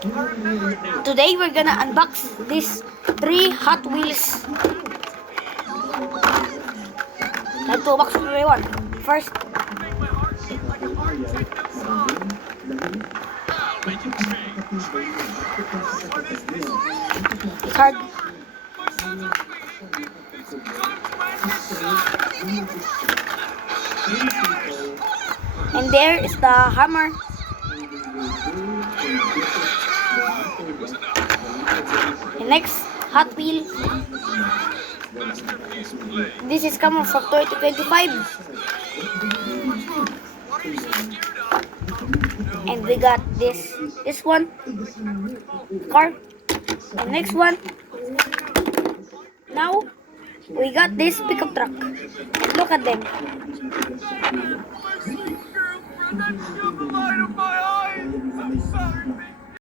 Today we're gonna unbox these 3 Hot Wheels. Time to box everyone. First, it's hard. And there is the hammer. The next Hot Wheel. This is coming from 2025. And we got this one car. The next one. Now we got this pickup truck. And look at them.